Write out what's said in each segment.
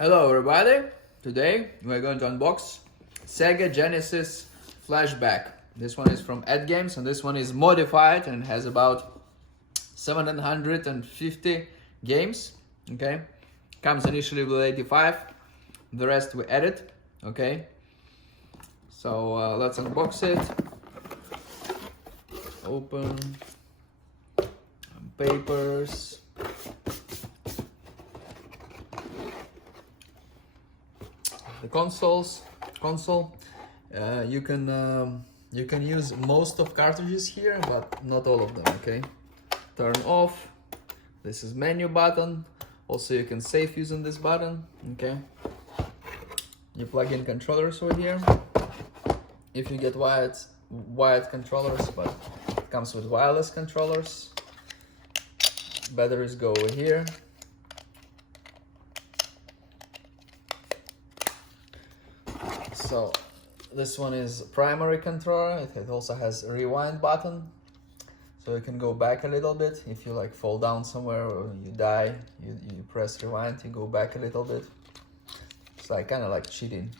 Hello everybody! Today we're going to unbox Sega Genesis Flashback. This one is from AtGames and this one is modified and has about 750 games. Okay, comes initially with 85, the rest we added. Okay, so let's unbox it. Open papers. The console. You can use most of cartridges here, but not all of them. Okay, turn off. This is menu button. Also, you can save using this button. Okay, you plug in controllers over here. If you get wired controllers, but it comes with wireless controllers. Batteries go over here. So this one is primary controller. It also has a rewind button, so you can go back a little bit. If you like fall down somewhere or you die, you press rewind, you go back a little bit. It's like kind of like cheating.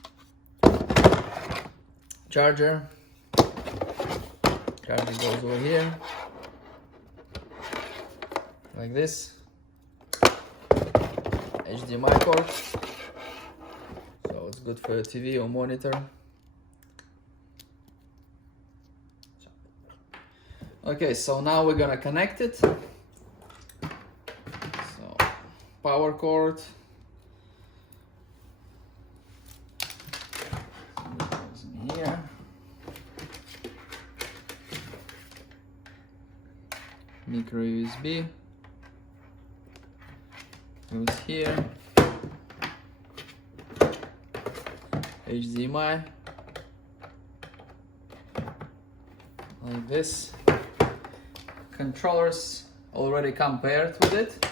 Charger goes over here like this. HDMI cord. It's good for your TV or monitor. Okay, so now we're gonna connect it. So power cord. Goes in here. Micro USB goes here. HDMI like this. Controllers already come paired with it.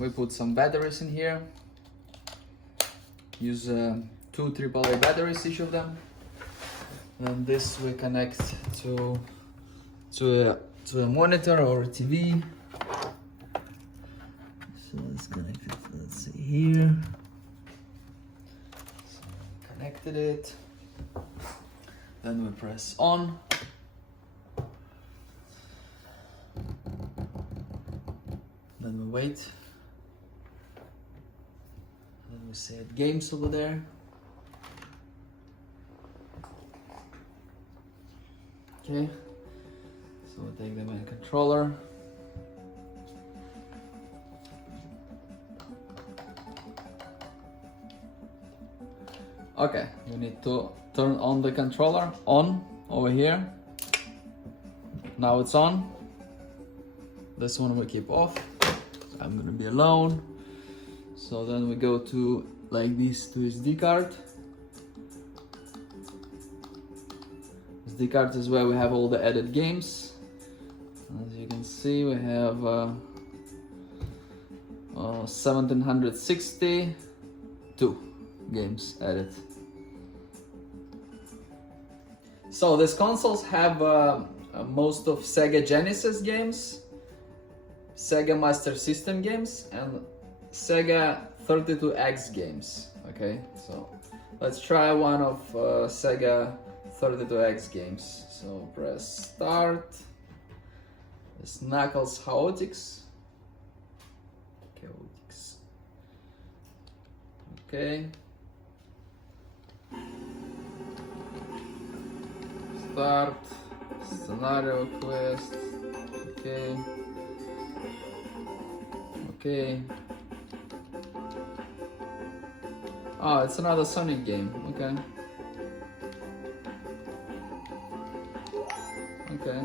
We put some batteries in here. Use 2 AAA batteries, each of them. And this we connect to a monitor or a TV. So let's connect it. Let's see here. Connected it, then we press on, then we wait, then we see AtGames over there. Okay, so we take the main controller. Okay, we need to turn on the controller, on, over here. Now it's on. This one we keep off. I'm gonna be alone. So then we go to, like this, to SD card. SD card is where we have all the added games. As you can see, we have 1762 games added. So these consoles have most of Sega Genesis games, Sega Master System games, and Sega 32X games. Okay, so let's try one of Sega 32X games. So press start. It's Knuckles Chaotix. Okay. Start. Scenario quest. Okay. Okay. Oh, it's another Sonic game. Okay. Okay.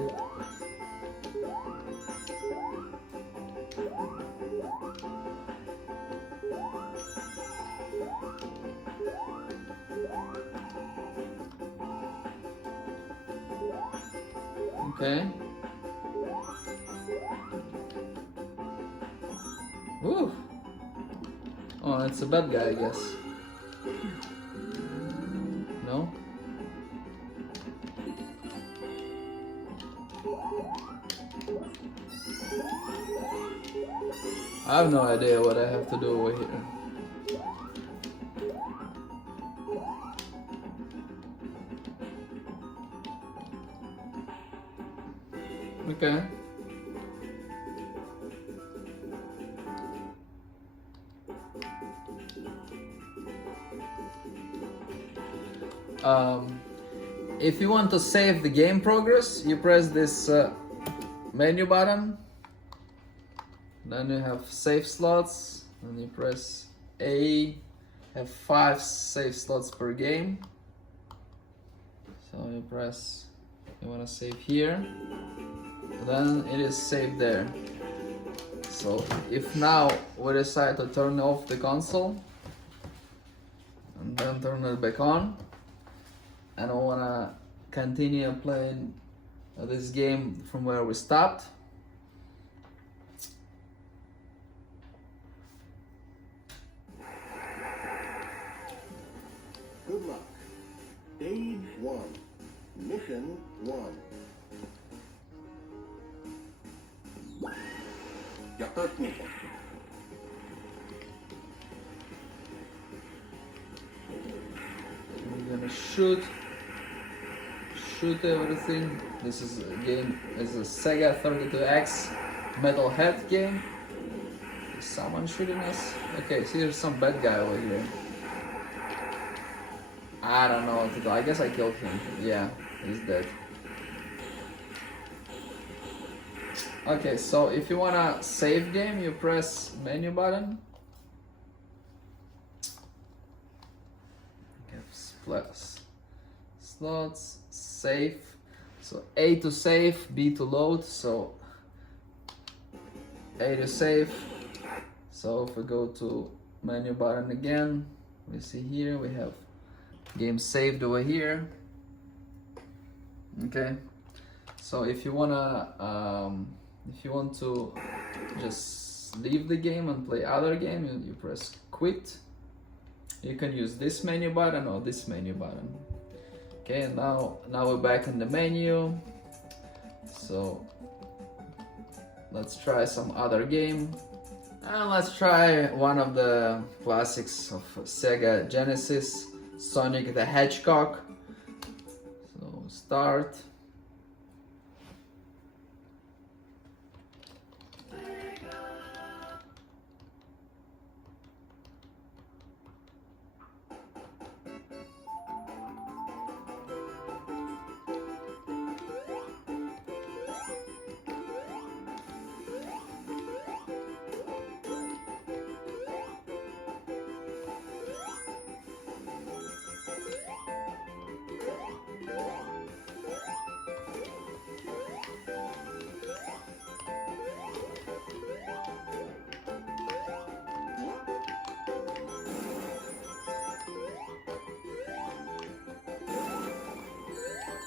Okay. Woo! Oh, it's a bad guy, I guess. No? I have no idea what I have to do over here. Okay. If you want to save the game progress, you press this menu button. Then you have save slots, and you press A. Have 5 save slots per game. So you press, you want to save here, then it is saved there. So if now we decide to turn off the console and then turn it back on, and I want to continue playing this game from where we stopped, good luck. Stage 1. Mission 1. Your first mission. we're gonna shoot everything. This is a game, it's a Sega 32X metalhead game. Is someone shooting us? Okay, see there's some bad guy over here. I don't know what to do. I guess I killed him. Yeah, he's dead. Okay, so if you wanna save game, you press menu button. Slots, save. So A to save, B to load. So A to save. So if we go to menu button again, we see here we have game saved over here. Okay. So if you want to just leave the game and play other game, you press quit. You can use this menu button or this menu button. Okay, now we're back in the menu. So let's try some other game. And let's try one of the classics of Sega Genesis, Sonic the Hedgehog. So start.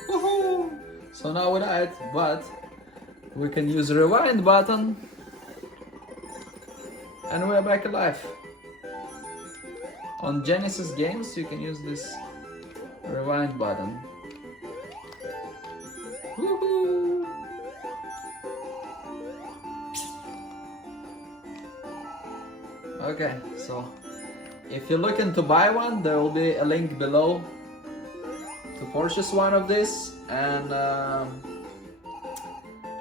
Woohoo! So now we died, but we can use the rewind button and we're back alive. On Genesis games you can use this rewind button. Woohoo! Okay, so if you're looking to buy one, there will be a link below to purchase one of this, and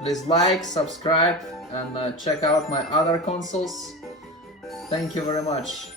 please like, subscribe, and check out my other consoles. Thank you very much.